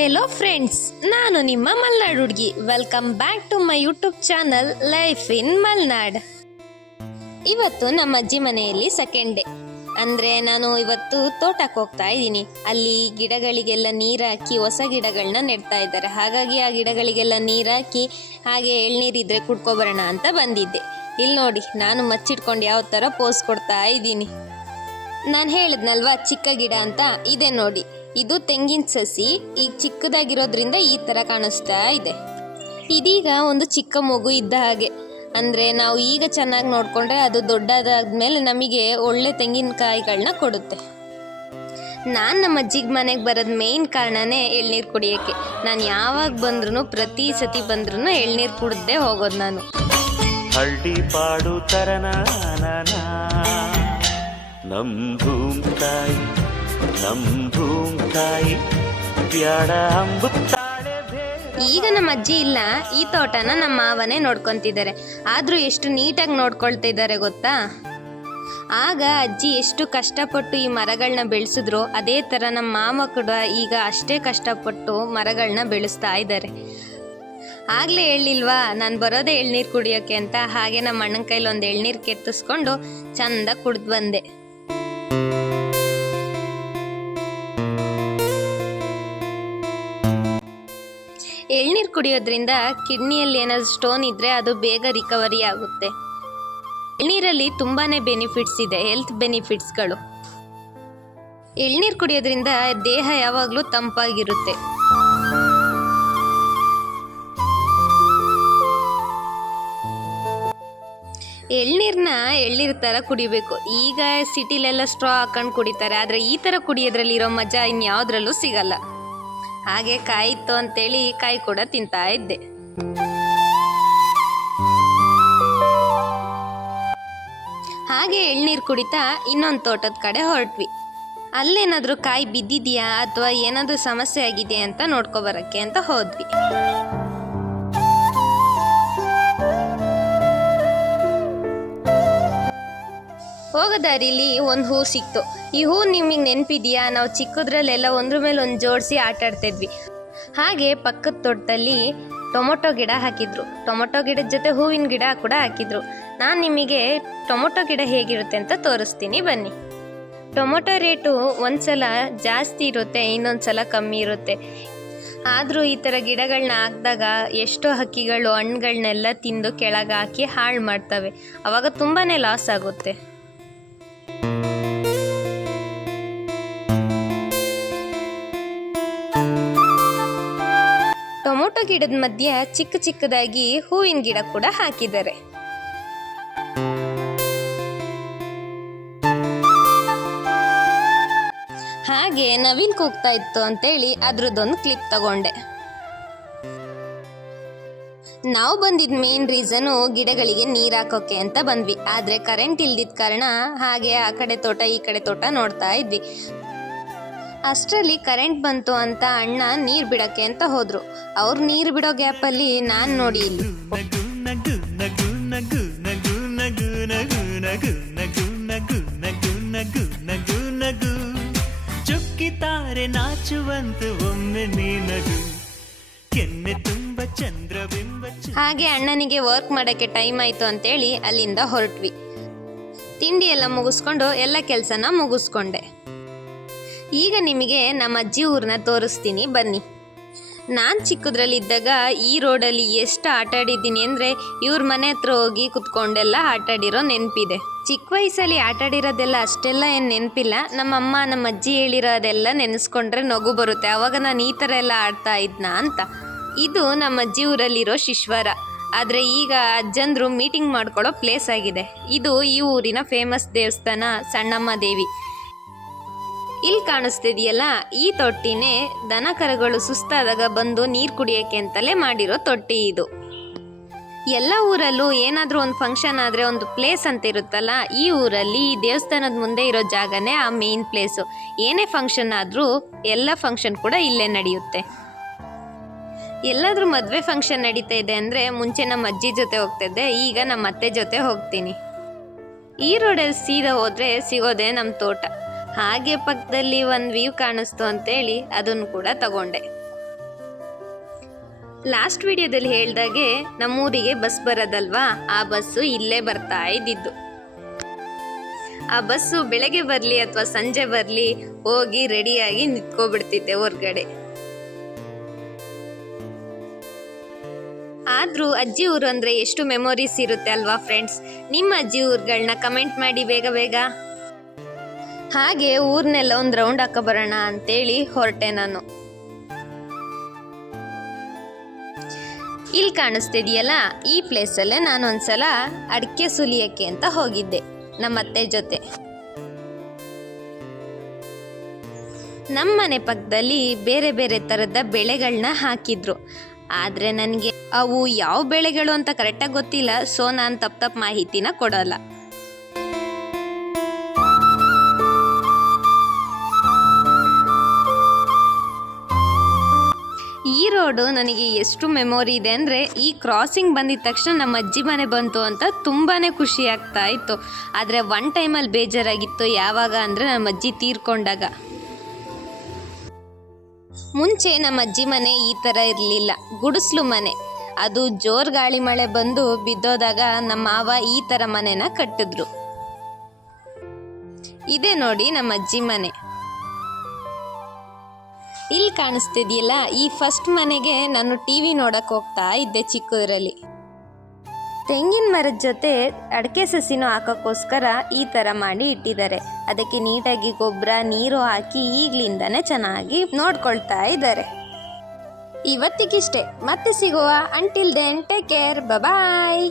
Hello friends, ನಾನು ನಿಮ್ಮ ಮಲ್ನಾಡ್ ಹುಡುಗಿ. Welcome back to my YouTube channel life in Malnad. ಇವತ್ತು ನಮ್ಮ ಅಜ್ಜಿ ಮನೆಯಲ್ಲಿ ಸೆಕೆಂಡ್ ಡೇ. ಅಂದರೆ ನಾನು ಇವತ್ತು ತೋಟಕ್ಕೆ ಹೋಗ್ತಾ ಇದ್ದೀನಿ. ಅಲ್ಲಿ ಗಿಡಗಳಿಗೆಲ್ಲ ನೀರು ಹಾಕಿ ಹೊಸ ಗಿಡಗಳನ್ನ ನೆಡ್ತಾ ಇದ್ದಾರೆ. ಹಾಗಾಗಿ ಆ ಗಿಡಗಳಿಗೆಲ್ಲ ನೀರು ಹಾಕಿ ಹಾಗೆ ಎಳ್ನೀರಿದ್ರೆ ಕುಡ್ಕೊಬರೋಣ ಅಂತ ಬಂದಿದ್ದೆ. ಇಲ್ಲಿ ನೋಡಿ, ನಾನು ಮಚ್ಚಿಟ್ಕೊಂಡು ಯಾವ ಥರ ಪೋಸ್ ಕೊಡ್ತಾ ಇದ್ದೀನಿ. ನಾನು ಹೇಳಿದ್ನಲ್ವಾ ಚಿಕ್ಕ ಗಿಡ ಅಂತ, ಇದೆ ನೋಡಿ. ಇದು ತೆಂಗಿನ ಸಸಿ. ಈಗ ಚಿಕ್ಕದಾಗಿರೋದ್ರಿಂದ ಈ ಥರ ಕಾಣಿಸ್ತಾ ಇದೆ. ಇದೀಗ ಒಂದು ಚಿಕ್ಕ ಮಗು ಇದ್ದ ಹಾಗೆ. ಅಂದರೆ ನಾವು ಈಗ ಚೆನ್ನಾಗಿ ನೋಡಿಕೊಂಡ್ರೆ ಅದು ದೊಡ್ಡದಾದ್ಮೇಲೆ ನಮಗೆ ಒಳ್ಳೆ ತೆಂಗಿನಕಾಯಿಗಳನ್ನ ಕೊಡುತ್ತೆ. ನಾನು ನಮ್ಮ ಅಜ್ಜಿಗೆ ಮನೆಗೆ ಬರೋದು ಮೇಯ್ನ್ ಕಾರಣನೇ ಎಳ್ನೀರು ಕುಡಿಯೋಕ್ಕೆ. ನಾನು ಯಾವಾಗ ಬಂದ್ರೂ, ಪ್ರತಿ ಸತಿ ಬಂದ್ರೂ ಎಳ್ನೀರು ಕುಡಿದೇ ಹೋಗೋದು ನಾನು. ಹಳ್ಳಿ ಪಾಡು ತರನಾನ ನಮ್ ಭೂಮ್ತಾಯಿ ಬ್ಯಾಡ ಅಂಬುತ್ತಾಳೆ. ಈಗ ನಮ್ಮ ಅಜ್ಜಿ ಇಲ್ಲ, ಈ ತೋಟನ ನಮ್ಮ ಮಾವನೇ ನೋಡ್ಕೊತಿದ್ದಾರೆ. ಆದರೂ ಎಷ್ಟು ನೀಟಾಗಿ ನೋಡ್ಕೊಳ್ತಾ ಇದ್ದಾರೆ ಗೊತ್ತಾ. ಆಗ ಅಜ್ಜಿ ಎಷ್ಟು ಕಷ್ಟಪಟ್ಟು ಈ ಮರಗಳನ್ನ ಬೆಳೆಸಿದ್ರು, ಅದೇ ಥರ ನಮ್ಮ ಮಾಮ ಕೂಡ ಈಗ ಅಷ್ಟೇ ಕಷ್ಟಪಟ್ಟು ಮರಗಳನ್ನ ಬೆಳೆಸ್ತಾ ಇದ್ದಾರೆ. ಆಗಲೇ ಹೇಳಿಲ್ವಾ ನಾನು ಬರೋದೇ ಎಳ್ನೀರು ಕುಡಿಯೋಕ್ಕೆ ಅಂತ. ಹಾಗೆ ನಮ್ಮ ಅಣ್ಣನ ಕೈಲಿ ಒಂದು ಎಳ್ನೀರು ಕೆತ್ತಿಸ್ಕೊಂಡು ಚಂದ ಕುಡ್ದು ಬಂದೆ. ಎಳ್ನೀರು ಕುಡಿಯೋದ್ರಿಂದ ಕಿಡ್ನಿಯಲ್ಲಿ ಏನಾದರೂ ಸ್ಟೋನ್ ಇದ್ದರೆ ಅದು ಬೇಗ ರಿಕವರಿ ಆಗುತ್ತೆ. ಎಳ್ನೀರಲ್ಲಿ ತುಂಬಾ ಬೆನಿಫಿಟ್ಸ್ ಇದೆ, ಹೆಲ್ತ್ ಬೆನಿಫಿಟ್ಸ್ಗಳು. ಎಳ್ನೀರು ಕುಡಿಯೋದ್ರಿಂದ ದೇಹ ಯಾವಾಗಲೂ ತಂಪಾಗಿರುತ್ತೆ. ಎಳ್ನೀರನ್ನ ಎಳ್ನೀರು ಥರ ಕುಡಿಬೇಕು. ಈಗ ಸಿಟಿಲೆಲ್ಲ ಸ್ಟ್ರಾ ಹಾಕೊಂಡು ಕುಡಿತಾರೆ, ಆದರೆ ಈ ಥರ ಕುಡಿಯೋದ್ರಲ್ಲಿ ಇರೋ ಮಜಾ ಇನ್ಯಾವುದ್ರಲ್ಲೂ ಸಿಗಲ್ಲ. ಹಾಗೆ ಕಾಯಿತ್ತು ಅಂತೇಳಿ ಕಾಯಿ ಕೂಡ ತಿಂತಾ ಇದ್ದೆ. ಹಾಗೆ ಎಳ್ನೀರು ಕುಡಿತಾ ಇನ್ನೊಂದು ತೋಟದ ಕಡೆ ಹೊರಟ್ವಿ. ಅಲ್ಲೇನಾದರೂ ಕಾಯಿ ಬಿದ್ದಿದೆಯಾ ಅಥವಾ ಏನಾದರೂ ಸಮಸ್ಯೆ ಆಗಿದೆಯಾ ಅಂತ ನೋಡ್ಕೊಬರಕ್ಕೆ ಅಂತ ಹೋದ್ವಿ. ಹೋಗೋ ದಾರಿಲಿ ಒಂದು ಹೂ ಸಿಕ್ತು. ಈ ಹೂ ನಿಮಗೆ ನೆನಪಿದೆಯಾ? ನಾವು ಚಿಕ್ಕದ್ರಲ್ಲೆಲ್ಲ ಒಂದ್ರ ಮೇಲೆ ಒಂದು ಜೋಡಿಸಿ ಆಟ ಆಡ್ತಿದ್ವಿ. ಹಾಗೆ ಪಕ್ಕದ ತೋಟದಲ್ಲಿ ಟೊಮೊಟೊ ಗಿಡ ಹಾಕಿದ್ರು. ಟೊಮೊಟೊ ಗಿಡದ ಜೊತೆ ಹೂವಿನ ಗಿಡ ಕೂಡ ಹಾಕಿದ್ರು. ನಾನು ನಿಮಗೆ ಟೊಮೊಟೊ ಗಿಡ ಹೇಗಿರುತ್ತೆ ಅಂತ ತೋರಿಸ್ತೀನಿ ಬನ್ನಿ. ಟೊಮೊಟೊ ರೇಟು ಒಂದ್ಸಲ ಜಾಸ್ತಿ ಇರುತ್ತೆ, ಇನ್ನೊಂದು ಸಲ ಕಮ್ಮಿ ಇರುತ್ತೆ. ಆದರೂ ಈ ಥರ ಗಿಡಗಳನ್ನ ಹಾಕಿದಾಗ ಎಷ್ಟೋ ಹಕ್ಕಿಗಳು ಹಣ್ಣುಗಳನ್ನೆಲ್ಲ ತಿಂದು ಕೆಳಗೆ ಹಾಕಿ ಹಾಳು ಮಾಡ್ತವೆ. ಆವಾಗ ತುಂಬಾ ಲಾಸ್ ಆಗುತ್ತೆ. ಟೊಮೊಟೊ ಗಿಡದ ಮಧ್ಯೆ ಚಿಕ್ಕ ಚಿಕ್ಕದಾಗಿ ಹೂವಿನ ಗಿಡ ಕೂಡ ಹಾಕಿದ್ದಾರೆ. ಹಾಗೆ ನವಿಲು ಕೂಗ್ತಾ ಇತ್ತು ಅಂತೇಳಿ ಅದ್ರದ್ದೊಂದು ಕ್ಲಿಪ್ ತಗೊಂಡೆ. ನಾವು ಬಂದಿದ್ದ ಮೇನ್ ರೀಸನು ಗಿಡಗಳಿಗೆ ನೀರು ಹಾಕೋಕೆ ಅಂತ ಬಂದ್ವಿ. ಆದರೆ ಕರೆಂಟ್ ಇಲ್ದಿದ್ದ ಕಾರಣ ಹಾಗೆ ಆ ಕಡೆ ತೋಟ ಈ ಕಡೆ ತೋಟ ನೋಡ್ತಾ ಇದ್ವಿ. ಅಷ್ಟರಲ್ಲಿ ಕರೆಂಟ್ ಬಂತು ಅಂತ ಅಣ್ಣ ನೀರು ಬಿಡೋಕ್ಕೆ ಅಂತ ಹೋದ್ರು. ಅವ್ರು ನೀರು ಬಿಡೋ ಗ್ಯಾಪಲ್ಲಿ ನಾನು ನೋಡಿ ಇಲ್ಲಿ ಚುಕ್ಕಿತಾರೆ ನಾಚುವಂತ ಒಮ್ಮೆ ನೀನಗು ಕೆನ್ನೆ ತುಂಬ ಚಂದ್ರಬಿಂಬ. ಹಾಗೆ ಅಣ್ಣನಿಗೆ ವರ್ಕ್ ಮಾಡೋಕ್ಕೆ ಟೈಮ್ ಆಯಿತು ಅಂತೇಳಿ ಅಲ್ಲಿಂದ ಹೊರಟ್ವಿ. ತಿಂಡಿ ಎಲ್ಲ ಮುಗಿಸ್ಕೊಂಡು ಎಲ್ಲ ಕೆಲಸನ ಮುಗಿಸ್ಕೊಂಡೆ. ಈಗ ನಿಮಗೆ ನಮ್ಮ ಅಜ್ಜಿ ಊರನ್ನ ತೋರಿಸ್ತೀನಿ ಬನ್ನಿ. ನಾನು ಚಿಕ್ಕದ್ರಲ್ಲಿದ್ದಾಗ ಈ ರೋಡಲ್ಲಿ ಎಷ್ಟು ಆಟ ಆಡಿದ್ದೀನಿ ಅಂದರೆ ಇವ್ರ ಮನೆ ಹತ್ರ ಹೋಗಿ ಕುತ್ಕೊಂಡೆಲ್ಲ ಆಟಾಡಿರೋ ನೆನಪಿದೆ. ಚಿಕ್ಕ ವಯಸ್ಸಲ್ಲಿ ಆಟಾಡಿರೋದೆಲ್ಲ ಅಷ್ಟೆಲ್ಲ ಏನು ನೆನಪಿಲ್ಲ. ನಮ್ಮಮ್ಮ ನಮ್ಮ ಅಜ್ಜಿ ಹೇಳಿರೋದೆಲ್ಲ ನೆನೆಸ್ಕೊಂಡ್ರೆ ನಗು ಬರುತ್ತೆ. ಆವಾಗ ನಾನು ಈ ಥರ ಎಲ್ಲ ಆಡ್ತಾ ಇದ್ನಾ ಅಂತ. ಇದು ನಮ್ಮ ಅಜ್ಜಿ ಊರಲ್ಲಿರೋ ಶಿಶ್ವರ. ಆದರೆ ಈಗ ಅಜ್ಜಂದ್ರು ಮೀಟಿಂಗ್ ಮಾಡ್ಕೊಳ್ಳೋ ಪ್ಲೇಸ್ ಆಗಿದೆ. ಇದು ಈ ಊರಿನ ಫೇಮಸ್ ದೇವಸ್ಥಾನ ಸಣ್ಣಮ್ಮ ದೇವಿ. ಇಲ್ಲಿ ಕಾಣಿಸ್ತಿದೆಯಲ್ಲ, ಈ ತೊಟ್ಟಿನೇ ದನ ಕರುಗಳು ಸುಸ್ತಾದಾಗ ಬಂದು ನೀರು ಕುಡಿಯೋಕ್ಕೆ ಅಂತಲೇ ಮಾಡಿರೋ ತೊಟ್ಟಿ ಇದು. ಎಲ್ಲ ಊರಲ್ಲೂ ಏನಾದರೂ ಒಂದು ಫಂಕ್ಷನ್ ಆದರೆ ಒಂದು ಪ್ಲೇಸ್ ಅಂತ ಇರುತ್ತಲ್ಲ, ಈ ಊರಲ್ಲಿ ಈ ದೇವಸ್ಥಾನದ ಮುಂದೆ ಇರೋ ಜಾಗನೇ ಆ ಮೇನ್ ಪ್ಲೇಸು. ಏನೇ ಫಂಕ್ಷನ್ ಆದರೂ ಎಲ್ಲ ಫಂಕ್ಷನ್ ಕೂಡ ಇಲ್ಲೇ ನಡೆಯುತ್ತೆ. ಎಲ್ಲಾದರೂ ಮದುವೆ ಫಂಕ್ಷನ್ ನಡೀತಾ ಇದೆ ಅಂದರೆ ಮುಂಚೆ ನಮ್ಮ ಅಜ್ಜಿ ಜೊತೆ ಹೋಗ್ತಿದ್ದೆ, ಈಗ ನಮ್ಮ ಅತ್ತೆ ಜೊತೆ ಹೋಗ್ತೀನಿ. ಈ ರೋಡಲ್ಲಿ ಸೀದಾ ಹೋದರೆ ಸಿಗೋದೆ ನಮ್ಮ ತೋಟ. ಹಾಗೆ ಪಕ್ಕದಲ್ಲಿ ಒಂದು ವ್ಯೂ ಕಾಣಿಸ್ತು ಅಂತೇಳಿ ಅದನ್ನು ಕೂಡ ತಗೊಂಡೆ. ಲಾಸ್ಟ್ ವಿಡಿಯೋದಲ್ಲಿ ಹೇಳ್ದಾಗೆ ನಮ್ಮೂರಿಗೆ ಬಸ್ ಬರೋದಲ್ವಾ, ಆ ಬಸ್ಸು ಇಲ್ಲೇ ಬರ್ತಾ ಇದ್ದಿದ್ದು. ಆ ಬಸ್ಸು ಬೆಳಗ್ಗೆ ಬರಲಿ ಅಥವಾ ಸಂಜೆ ಬರಲಿ ಹೋಗಿ ರೆಡಿಯಾಗಿ ನಿಂತ್ಕೊಬಿಡ್ತಿದ್ದೆ ಹೊರ್ಗಡೆ. ಆದರೂ ಅಜ್ಜಿ ಊರು ಅಂದರೆ ಎಷ್ಟು ಮೆಮೊರೀಸ್ ಇರುತ್ತೆ ಅಲ್ವಾ ಫ್ರೆಂಡ್ಸ್. ನಿಮ್ಮ ಅಜ್ಜಿ ಊರುಗಳನ್ನ ಕಮೆಂಟ್ ಮಾಡಿ ಬೇಗ ಬೇಗ. ಹಾಗೆ ಊರ್ನೆಲ್ಲ ಒಂದು ರೌಂಡ್ ಹಾಕ ಬರೋಣ ಅಂತೇಳಿ ಹೊರಟೆ ನಾನು. ಇಲ್ಲಿ ಕಾಣಿಸ್ತಿದೆಯಲ್ಲ, ಈ ಪ್ಲೇಸಲ್ಲೇ ನಾನು ಒಂದ್ಸಲ ಅಡಿಕೆ ಸುಲಿಯಕ್ಕೆ ಅಂತ ಹೋಗಿದ್ದೆ ನಮ್ಮ ಅತ್ತೆ ಜೊತೆ. ನಮ್ಮ ಮನೆ ಪಕ್ಕದಲ್ಲಿ ಬೇರೆ ಬೇರೆ ಥರದ ಬೆಳೆಗಳನ್ನ ಹಾಕಿದ್ರು. ಆದರೆ ನನಗೆ ಅವು ಯಾವ ಬೆಳೆಗಳು ಅಂತ ಕರೆಕ್ಟಾಗಿ ಗೊತ್ತಿಲ್ಲ, ಸೊ ನಾನು ತಪ್ಪು ಮಾಹಿತಿನ ಕೊಡೋಲ್ಲ. ಈ ರೋಡು ನನಗೆ ಎಷ್ಟು ಮೆಮೊರಿ ಇದೆ ಅಂದರೆ, ಈ ಕ್ರಾಸಿಂಗ್ ಬಂದಿದ ತಕ್ಷಣ ನಮ್ಮ ಅಜ್ಜಿ ಮನೆ ಬಂತು ಅಂತ ತುಂಬಾ ಖುಷಿ ಆಗ್ತಾ ಇತ್ತು. ಆದರೆ ಒನ್ ಟೈಮಲ್ಲಿ ಬೇಜಾರಾಗಿತ್ತು. ಯಾವಾಗ ಅಂದರೆ ನಮ್ಮ ಅಜ್ಜಿ ತೀರ್ಕೊಂಡಾಗ. ಮುಂಚೆ ನಮ್ಮ ಅಜ್ಜಿ ಮನೆ ಈ ಥರ ಇರಲಿಲ್ಲ, ಗುಡಿಸ್ಲು ಮನೆ. ಅದು ಜೋರು ಗಾಳಿ ಮಳೆ ಬಂದು ಬಿದ್ದೋದಾಗ ನಮ್ಮ ಮಾವ ಈ ಥರ ಮನೆನ ಕಟ್ಟಿದ್ರು. ಇದೇ ನೋಡಿ ನಮ್ಮ ಅಜ್ಜಿ ಮನೆ. ಇಲ್ಲಿ ಕಾಣಿಸ್ತಿದೆಯಲ್ಲ, ಈ ಫಸ್ಟ್ ಮನೆಗೆ ನಾನು ಟಿವಿ ನೋಡಕ್ಕೆ ಹೋಗ್ತಾ ಇದ್ದೆ ಚಿಕ್ಕದ್ರಲ್ಲಿ. ತೆಂಗಿನ ಮರದ ಜೊತೆ ಅಡಿಕೆ ಸಸಿನೂ ಹಾಕೋಕ್ಕೋಸ್ಕರ ಈ ಥರ ಮಾಡಿ ಇಟ್ಟಿದ್ದಾರೆ. ಅದಕ್ಕೆ ನೀಟಾಗಿ ಗೊಬ್ಬರ ನೀರು ಹಾಕಿ ಈಗಲಿಂದನೇ ಚೆನ್ನಾಗಿ ನೋಡ್ಕೊಳ್ತಾ ಇದ್ದಾರೆ. ಇವತ್ತಿಗಿಷ್ಟೇ, ಮತ್ತೆ ಸಿಗುವ. ಅಂಟಿಲ್ ದೆನ್ ಟೇಕ್ ಕೇರ್, ಬಾಯ್.